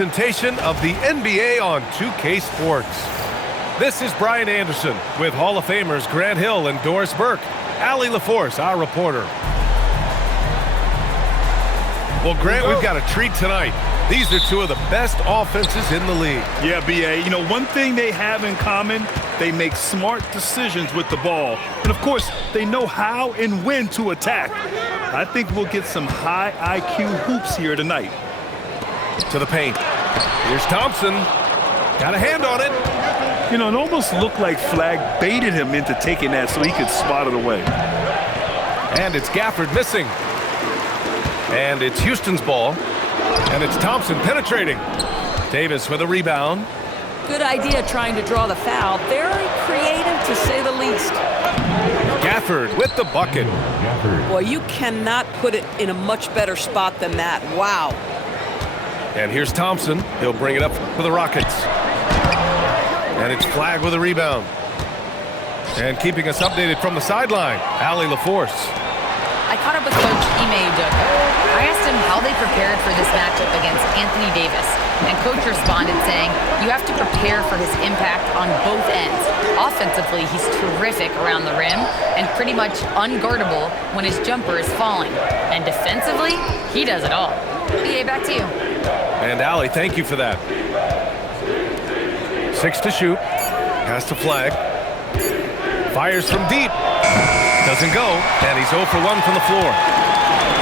presentation of the NBA on 2K Sports. This is Brian Anderson with Hall of Famers Grant Hill and Doris Burke. Allie LaForce, our reporter. Well, Grant, we've got a treat tonight. These are two of the best offenses in the league. Yeah, B.A. You know, one thing they have in common, they make smart decisions with the ball. And, of course, they know how and when to attack. I think we'll get some high IQ hoops here tonight. To the paint. Here's Thompson. Got a hand on it. You know, it almost looked like Flag baited him into taking that so he could spot it away. And it's Gafford missing. And it's Houston's ball. And it's Thompson penetrating. Davis with a rebound. Good idea trying to draw the foul. Very creative, to say the least. Gafford with the bucket. Boy, you cannot put it in a much better spot than that. Wow. And here's Thompson. He'll bring it up for the Rockets. And it's Flag with a rebound. And keeping us updated from the sideline, Allie LaForce. I caught up with Coach Ime Udoka. I asked him how they prepared for this matchup against Anthony Davis. And Coach responded saying, you have to prepare for his impact on both ends. Offensively, he's terrific around the rim and pretty much unguardable when his jumper is falling. And defensively, he does it all. BA, back to you. And Allie, thank you for that. 6 to shoot. Pass to Flag. Fires from deep. Doesn't go. And he's 0 for 1 from the floor.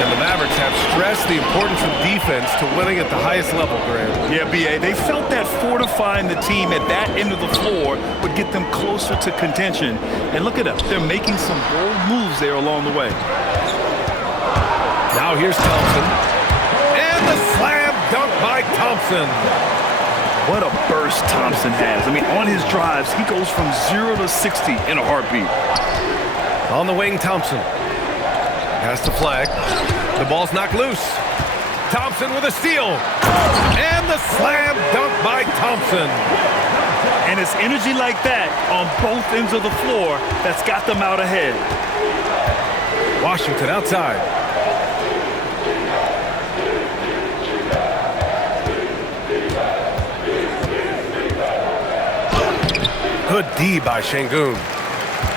And the Mavericks have stressed the importance of defense to winning at the highest level, Grant. Yeah, B.A., they felt that fortifying the team at that end of the floor would get them closer to contention. And look at them. They're making some bold moves there along the way. Now here's Thompson. And the slam dunk by Thompson. What a burst Thompson has. I mean, on his drives, he goes from 0 to 60 in a heartbeat. On the wing, Thompson. Pass to Flag. The ball's knocked loose. Thompson with a steal. And the slam dunk by Thompson. And it's energy like that on both ends of the floor that's got them out ahead. Washington outside. Good D by Şengün.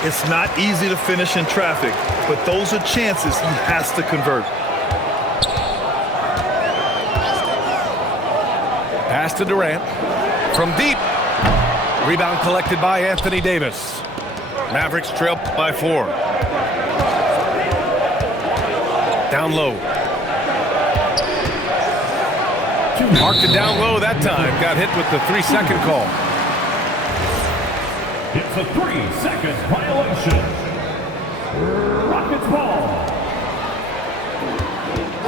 It's not easy to finish in traffic, but those are chances he has to convert. Pass to Durant. From deep. Rebound collected by Anthony Davis. Mavericks trail by 4. Down low. Marked it down low that time. Got hit with the 3-second call. It's a 3-second violation. Rockets ball.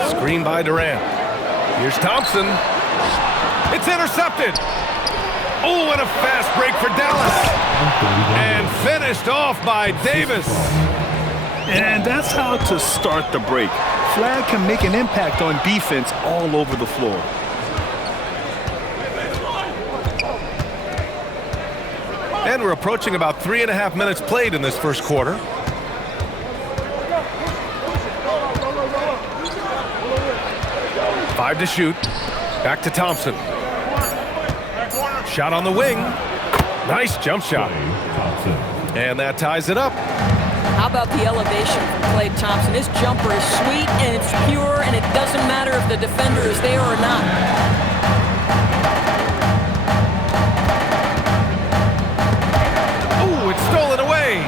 Screen by Durant. Here's Thompson. It's intercepted. Oh, and a fast break for Dallas. And finished off by Davis. And that's how to start the break. Flag can make an impact on defense all over the floor. And we're approaching about 3.5 minutes played in this first quarter. Five to shoot. Back to Thompson. Shot on the wing. Nice jump shot. And that ties it up. How about the elevation from Klay Thompson? His jumper is sweet and it's pure, and it doesn't matter if the defender is there or not. Stolen away.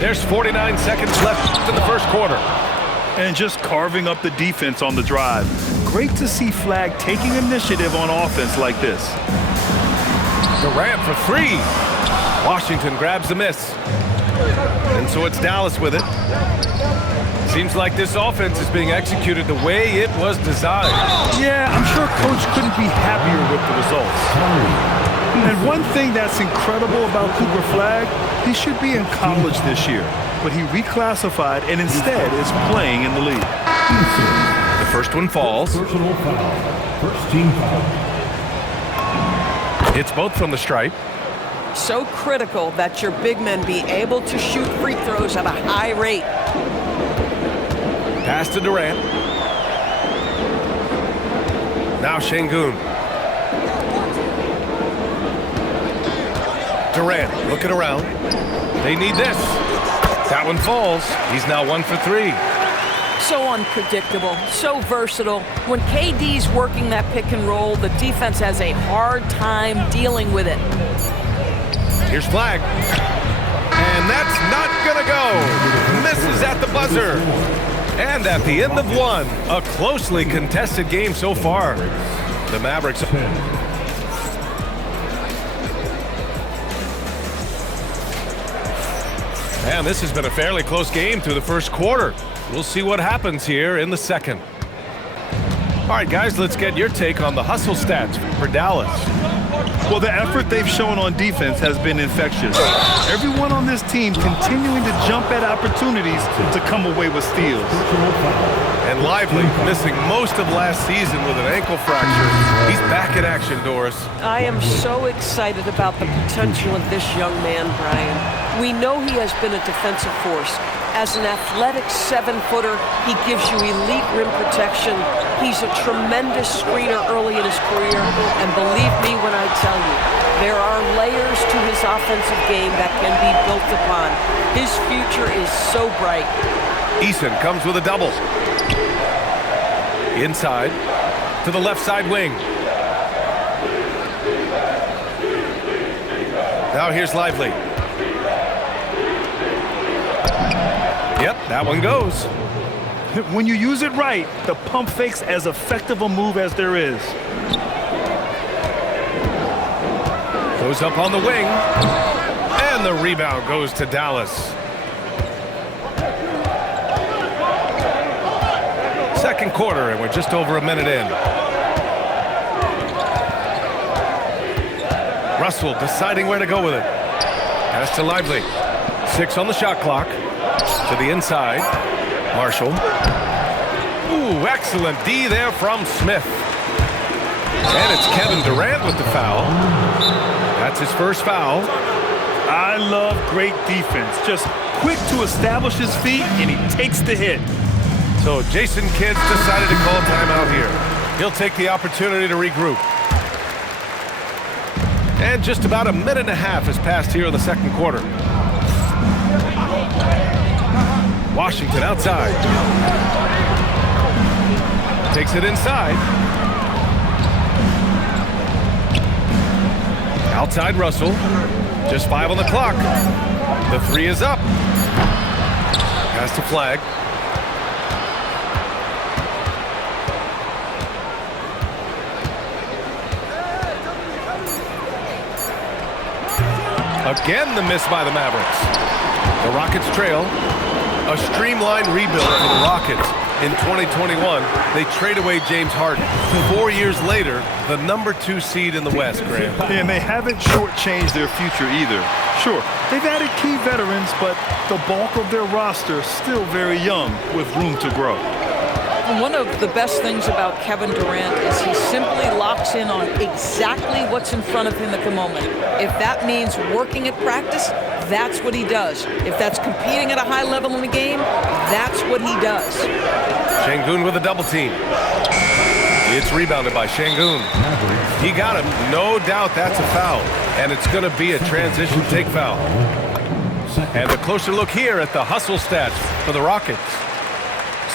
There's 49 seconds left in the first quarter. And just carving up the defense on the drive. Great to see Flag taking initiative on offense like this. Durant for 3. Washington grabs the miss. And so it's Dallas with it. Seems like this offense is being executed the way it was designed. Yeah, I'm sure Coach couldn't be happier with the results. And one thing that's incredible about Cooper Flag, he should be in college this year, but he reclassified and instead is playing in the league. The first one falls. Personal foul. First team foul. It's both from the stripe. So critical that your big men be able to shoot free throws at a high rate. Pass to Durant. Now Şengün. Durant looking around. They need this. That one falls. He's now 1 for 3. So unpredictable, so versatile. When KD's working that pick and roll, the defense has a hard time dealing with it. Here's Flag. And that's not gonna go. Misses at the buzzer. And at the end of one, a closely contested game so far. The Mavericks. And this has been a fairly close game through the first quarter. We'll see what happens here in the second. All right, guys, let's get your take on the hustle stats for Dallas. Well, the effort they've shown on defense has been infectious. Everyone on this team continuing to jump at opportunities to come away with steals. And Lively, missing most of last season with an ankle fracture. He's back in action, Doris. I am so excited about the potential of this young man, Brian. We know he has been a defensive force. As an athletic 7-footer, he gives you elite rim protection. He's a tremendous screener early in his career. And believe me when I tell you, there are layers to his offensive game that can be built upon. His future is so bright. Eason comes with a double. Inside to the left side wing. Now here's Lively. Yep, that one goes. When you use it right, the pump fake's as effective a move as there is. Goes up on the wing. And the rebound goes to Dallas. Second quarter, and we're just over a minute in. Russell deciding where to go with it. Pass to Lively. 6 on the shot clock. To the inside. Marshall. Ooh, excellent D there from Smith. And it's Kevin Durant with the foul. That's his first foul. I love great defense. Just quick to establish his feet, and he takes the hit. So Jason Kidd decided to call timeout here. He'll take the opportunity to regroup. And just about a minute and a half has passed here in the second quarter. Washington outside. Takes it inside. Outside Russell. Just 5 on the clock. The 3 is up. Pass to Flag. Again, the miss by the Mavericks. The Rockets trail. A streamlined rebuild for the Rockets. In 2021, they trade away James Harden. 4 years later, the #2 seed in the West, Graham. And they haven't shortchanged their future either. Sure, they've added key veterans, but the bulk of their roster still very young with room to grow. One of the best things about Kevin Durant is he simply locks in on exactly what's in front of him at the moment. If that means working at practice, that's what he does. If that's competing at a high level in the game, that's what he does. Şengün with a double team. It's rebounded by Şengün. He got him. No doubt that's a foul. And it's going to be a transition take foul. And a closer look here at the hustle stats for the Rockets.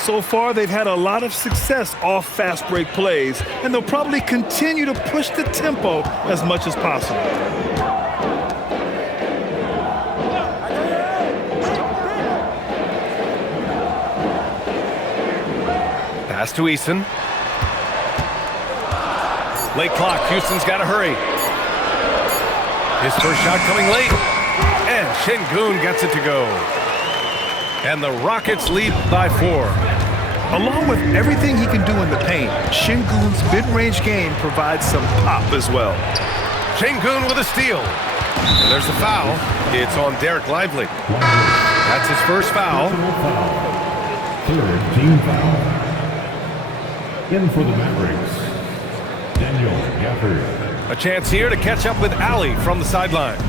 So far, they've had a lot of success off fast break plays, and they'll probably continue to push the tempo as much as possible. Pass to Eason. Late clock. Houston's got to hurry. His first shot coming late. And Şengün gets it to go. And the Rockets lead by 4. Along with everything he can do in the paint, Şengün's mid-range game provides some pop as well. Şengün with a steal. And there's the foul. It's on Derek Lively. That's his first foul. Third team foul. In for the Mavericks, Daniel Gafford. A chance here to catch up with Allie from the sideline.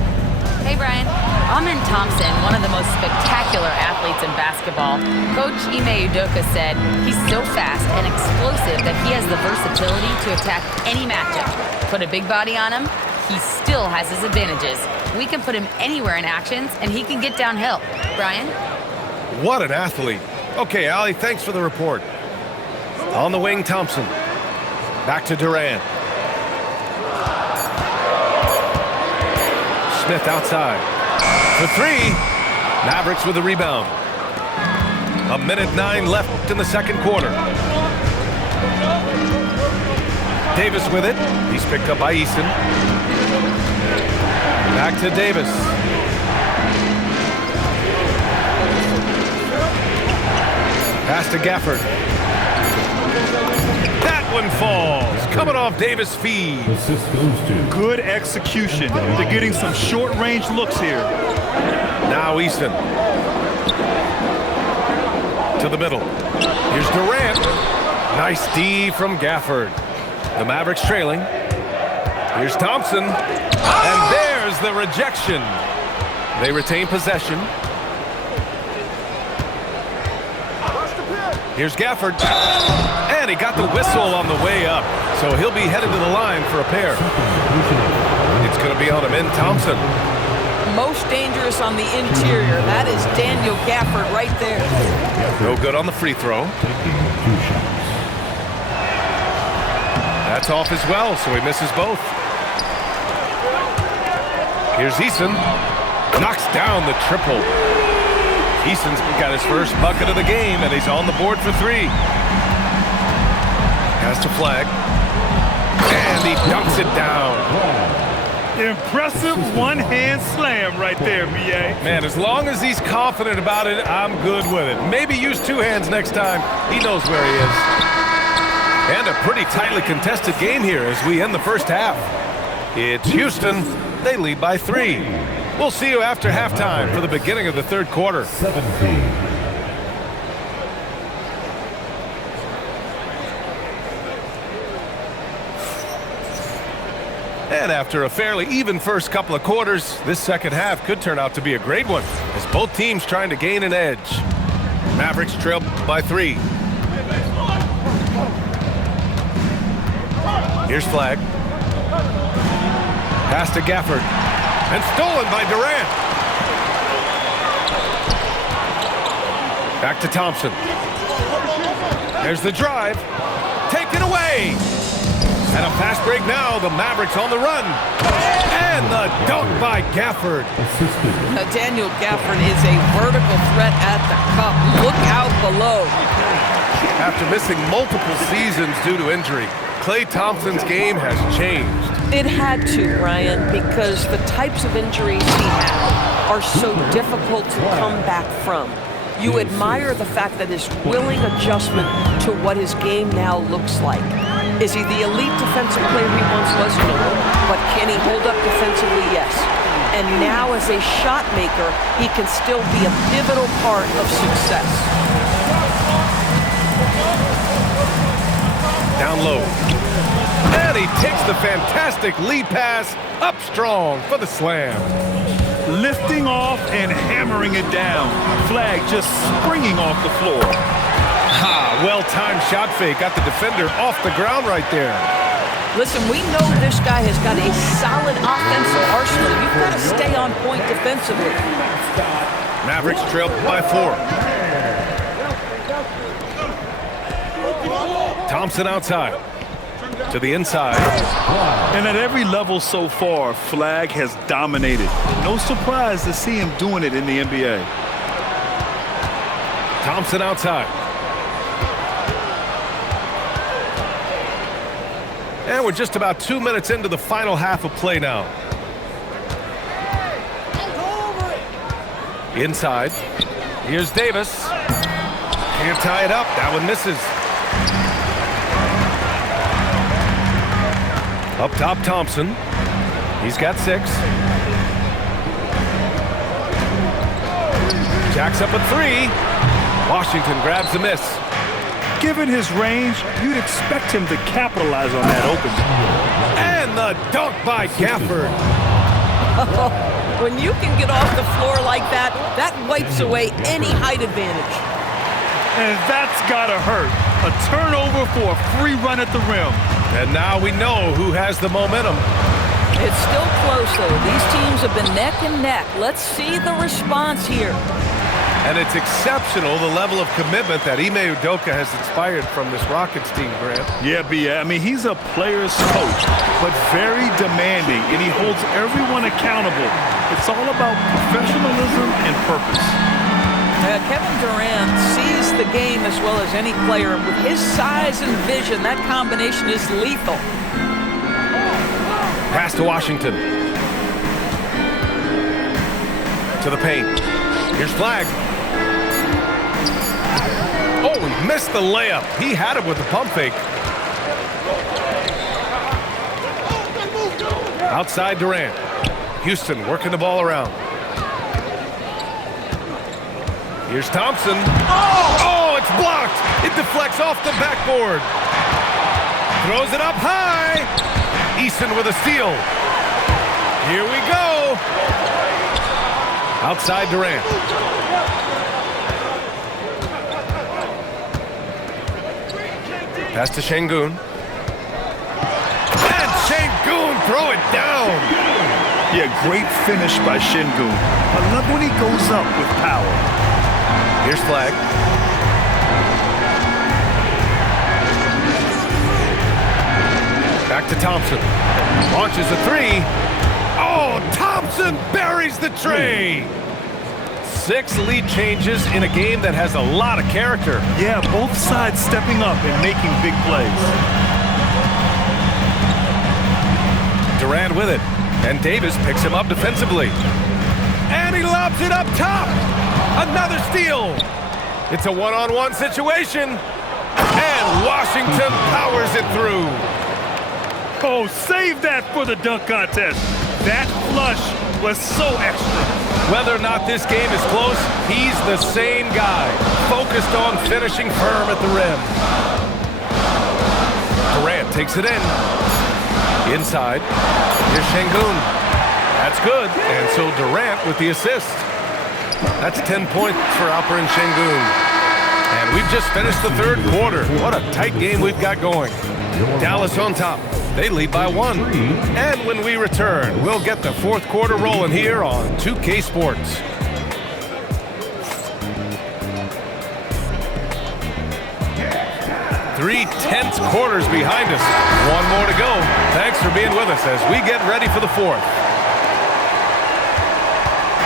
Hey, Brian. Amen Thompson, one of the most spectacular athletes in basketball. Coach Ime Udoka said he's so fast and explosive that he has the versatility to attack any matchup. Put a big body on him, he still has his advantages. We can put him anywhere in actions, and he can get downhill. Brian? What an athlete. Okay, Allie, thanks for the report. On the wing, Thompson. Back to Durant. Smith outside. For three. Mavericks with the rebound. 1:09 left in the second quarter. Davis with it. He's picked up by Easton. Back to Davis. Pass to Gafford. That one falls. Coming off Davis' feed. Assist goes to Good execution. They're getting some short-range looks here. Now Easton. To the middle. Here's Durant. Nice D from Gafford. The Mavericks trailing. Here's Thompson. And there's the rejection. They retain possession. Here's Gafford. And he got the whistle on the way up. So he'll be headed to the line for a pair. It's going to be on him in Thompson. Most dangerous on the interior. That is Daniel Gafford right there. No good on the free throw. That's off as well, so he misses both. Here's Eason. Knocks down the triple. Eason's got his first bucket of the game, and he's on the board for three. Has to flag. And he dunks it down. Impressive one-hand slam right there, B.A. Man, as long as he's confident about it, I'm good with it. Maybe use two hands next time. He knows where he is. And a pretty tightly contested game here as we end the first half. It's Houston. They lead by 3. We'll see you after halftime for the beginning of the third quarter. 17. And after a fairly even first couple of quarters, this second half could turn out to be a great one as both teams trying to gain an edge. Mavericks trail by 3. Here's Flag. Pass to Gafford. And stolen by Durant. Back to Thompson. There's the drive. Taken away. And a fast break now. The Mavericks on the run. And the dunk by Gafford. Daniel Gafford is a vertical threat at the cup. Look out below. After missing multiple seasons due to injury, Klay Thompson's game has changed. It had to, Ryan, because the types of injuries he had are so difficult to come back from. You admire the fact that his willing adjustment to what his game now looks like. Is he the elite defensive player he once was? No. But can he hold up defensively? Yes. And now as a shot maker, he can still be a pivotal part of success. Down low. And he takes the fantastic lead pass up strong for the slam. Lifting off and hammering it down. Flag just springing off the floor. Well-timed shot fake. Got the defender off the ground right there. Listen, we know this guy has got a solid offensive arsenal. You've got to stay on point defensively. Mavericks trail by 4. Thompson outside. To the inside. And at every level so far, Flag has dominated. No surprise to see him doing it in the NBA. Thompson outside. And we're just about 2 minutes into the final half of play now. Inside. Here's Davis. Can't tie it up. That one misses. Up top, Thompson. He's got 6. Jacks up a 3. Washington grabs the miss. Given his range, you'd expect him to capitalize on that open. And the dunk by Gafford. When you can get off the floor like that, that wipes away any height advantage. And that's gotta hurt. A turnover for a free run at the rim. And now we know who has the momentum. It's still close, though. These teams have been neck and neck. Let's see the response here. And it's exceptional, the level of commitment that Ime Udoka has inspired from this Rockets team, Grant. Yeah, B. I mean, he's a player's coach, but very demanding, and he holds everyone accountable. It's all about professionalism and purpose. Kevin Durant sees the game as well as any player. With his size and vision, that combination is lethal. Pass to Washington. To the paint. Here's Flag. Oh, he missed the layup. He had it with the pump fake. Outside Durant. Houston working the ball around. Here's Thompson. Oh, it's blocked. It deflects off the backboard. Throws it up high. Eason with a steal. Here we go. Outside Durant. Pass to Şengün. And Şengün throw it down. Yeah, great finish by Şengün. I love when he goes up with power. Here's Flag. Back to Thompson. Launches a three. Oh, Thompson buries the tray. 6 lead changes in a game that has a lot of character. Yeah, both sides stepping up and making big plays. Durant with it. And Davis picks him up defensively. And he lobs it up top. Another steal. It's a one-on-one situation. And Washington powers it through. Oh, save that for the dunk contest. That flush was so extra. Whether or not this game is close, he's the same guy, focused on finishing firm at the rim. Durant takes it in. Inside. Here's Şengün. That's good. And so Durant with the assist. That's 10 points for Alperen Şengün. And we've just finished the third quarter. What a tight game we've got going. Dallas on top. They lead by 1. And when we return, we'll get the fourth quarter rolling here on 2K Sports. Three tense quarters behind us. One more to go. Thanks for being with us as we get ready for the fourth.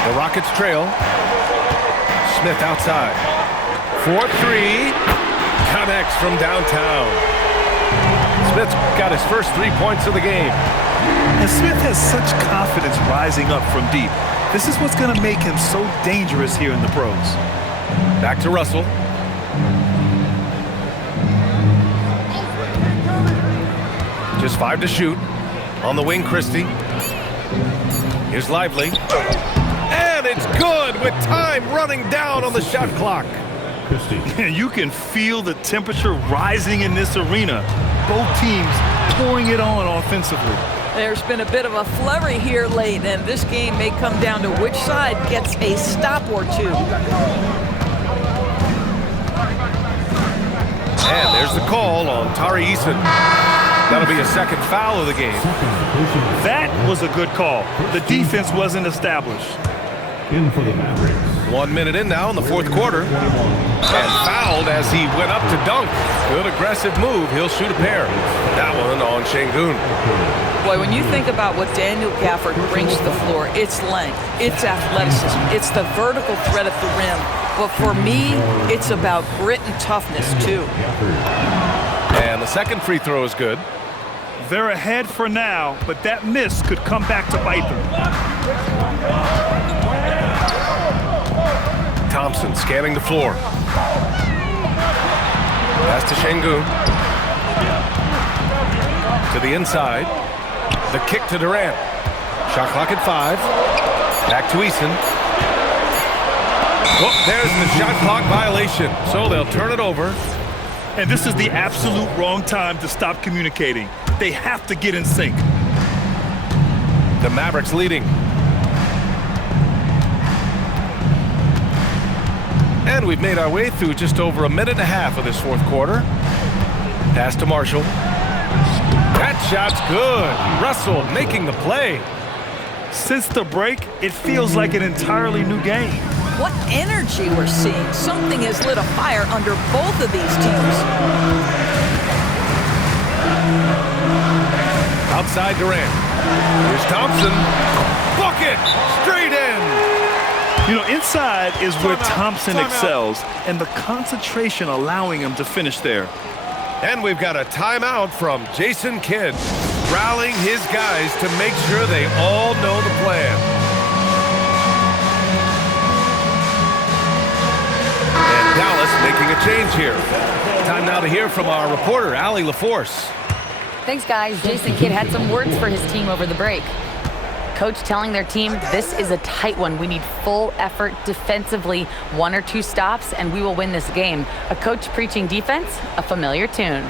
The Rockets trail. Smith outside. 4-3. Connects from downtown. Smith's got his first 3 points of the game. And Smith has such confidence rising up from deep. This is what's going to make him so dangerous here in the pros. Back to Russell. Just 5 to shoot. On the wing, Christie. Here's Lively. And it's good with time running down on the shot clock. And you can feel the temperature rising in this arena. Both teams pouring it on offensively. There's been a bit of a flurry here late, and this game may come down to which side gets a stop or two. And there's the call on Tari Eason. That'll be a second foul of the game. That was a good call. The defense wasn't established. In for the Mavericks. 1 minute in now in the fourth quarter. And fouled as he went up to dunk. Good aggressive move. He'll shoot a pair. That one on Şengün. Boy, when you think about what Daniel Gafford brings to the floor, it's length, it's athleticism, it's the vertical threat at the rim. But for me, it's about grit and toughness, too. And the second free throw is good. They're ahead for now, but that miss could come back to bite them. Thompson scanning the floor. Pass to Şengün. To the inside. The kick to Durant. Shot clock at 5. Back to Eason. Oh, there's the shot clock violation. So they'll turn it over. And this is the absolute wrong time to stop communicating. They have to get in sync. The Mavericks leading. And we've made our way through just over a minute and a half of this fourth quarter. Pass to Marshall. That shot's good. Russell making the play. Since the break, it feels like an entirely new game. What energy we're seeing. Something has lit a fire under both of these teams. Outside Durant. Here's Thompson. Bucket! Straight in! You know, inside is where Thompson excels, and the concentration allowing him to finish there. And we've got a timeout from Jason Kidd, rallying his guys to make sure they all know the plan. And Dallas making a change here. Time now to hear from our reporter, Allie LaForce. Thanks, guys. Jason Kidd had some words for his team over the break. Coach telling their team, this is a tight one. We need full effort defensively, 1 or 2 stops, and we will win this game. A coach preaching defense, a familiar tune.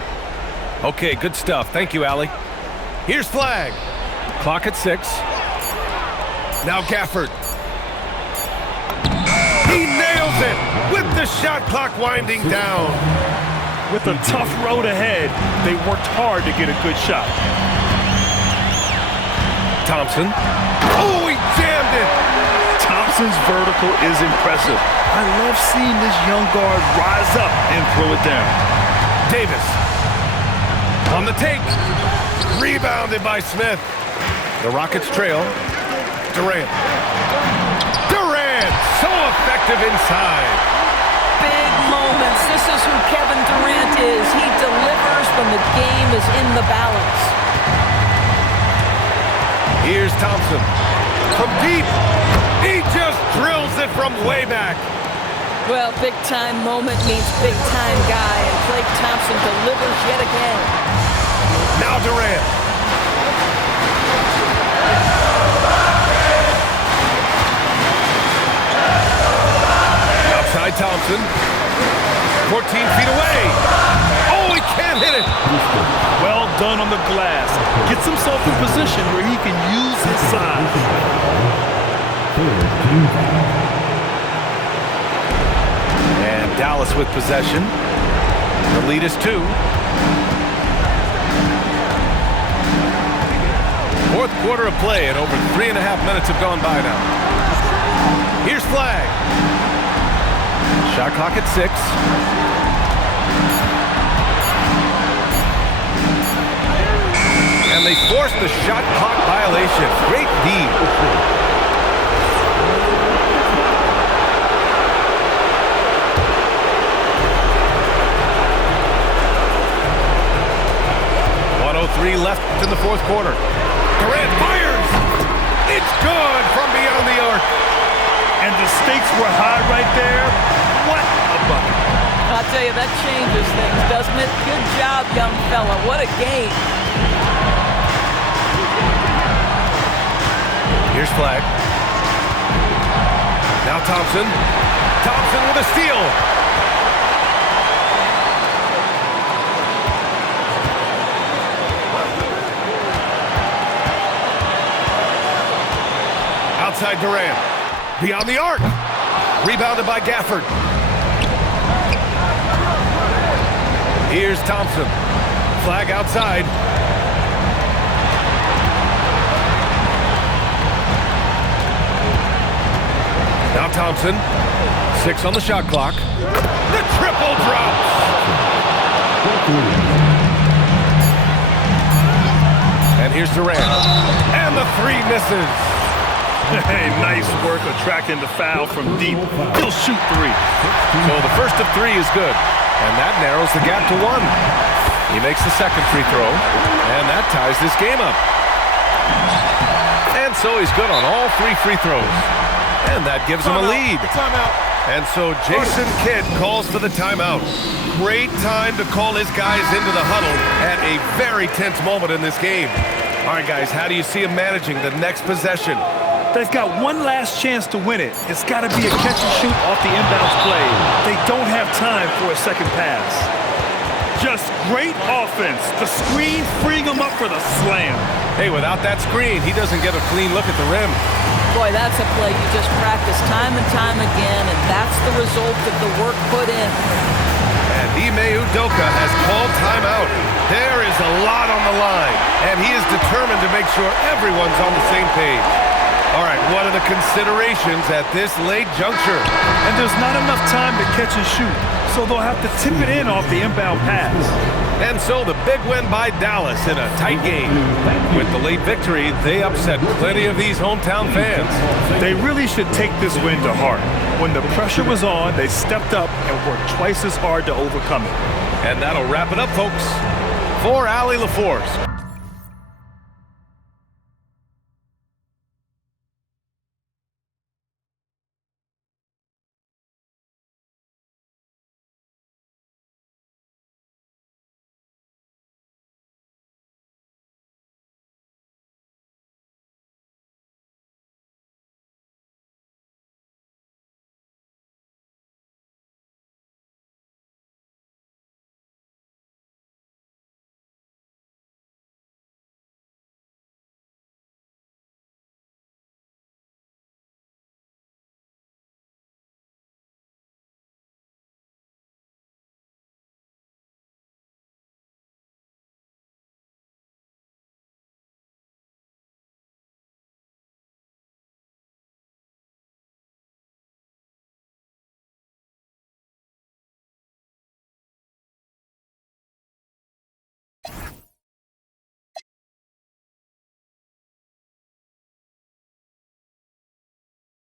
Okay, good stuff. Thank you, Allie. Here's Flag. Clock at 6. Now Gafford. He nails it with the shot clock winding down. With a tough road ahead, they worked hard to get a good shot. Thompson. Oh, he jammed it! Thompson's vertical is impressive. I love seeing this young guard rise up and throw it down. Davis. On the take. Rebounded by Smith. The Rockets trail. Durant. Durant! So effective inside. Big moments. This is who Kevin Durant is. He delivers when the game is in the balance. Here's Thompson. From deep. He just drills it from way back. Well, big-time moment means big-time guy, and Klay Thompson delivers yet again. Now Durant. Outside Thompson. 14 feet away. Oh, he can't hit it. Well done on the glass. Gets himself in position where he can use his size. And Dallas with possession. The lead is 2. Fourth quarter of play, and over 3.5 minutes have gone by now. Here's Flag. Shot clock at 6. And they forced the shot clock violation. Great D. Left in the fourth quarter. Durant fires. It's good from beyond the arc. And the stakes were high right there. What a bucket. I'll tell you, that changes things, doesn't it? Good job, young fella. What a game. Here's Flag. Now Thompson. Thompson with a steal. Outside Durant. Beyond the arc. Rebounded by Gafford. Here's Thompson. Flag outside. Now Thompson. 6 on the shot clock. The triple drops. And here's Durant. And the 3 misses. Hey, nice work attracting the foul from deep. He'll shoot 3. So the first of 3 is good. And that narrows the gap to 1. He makes the second free throw. And that ties this game up. And so he's good on all 3 free throws. And that gives him a lead. And so Jason Kidd calls for the timeout. Great time to call his guys into the huddle at a very tense moment in this game. All right, guys, how do you see him managing the next possession? They've got one last chance to win it. It's got to be a catch and shoot off the inbounds play. They don't have time for a second pass. Just great offense. The screen freeing him up for the slam. Hey, without that screen, he doesn't get a clean look at the rim. Boy, that's a play you just practice time and time again, and that's the result of the work put in. And Ime Udoka has called timeout. There is a lot on the line, and he is determined to make sure everyone's on the same page. All right, what are the considerations at this late juncture? And there's not enough time to catch and shoot, so they'll have to tip it in off the inbound pass. And so the big win by Dallas in a tight game. With the late victory, they upset plenty of these hometown fans. They really should take this win to heart. When the pressure was on, they stepped up and worked twice as hard to overcome it. And that'll wrap it up, folks. For Allie LaForce,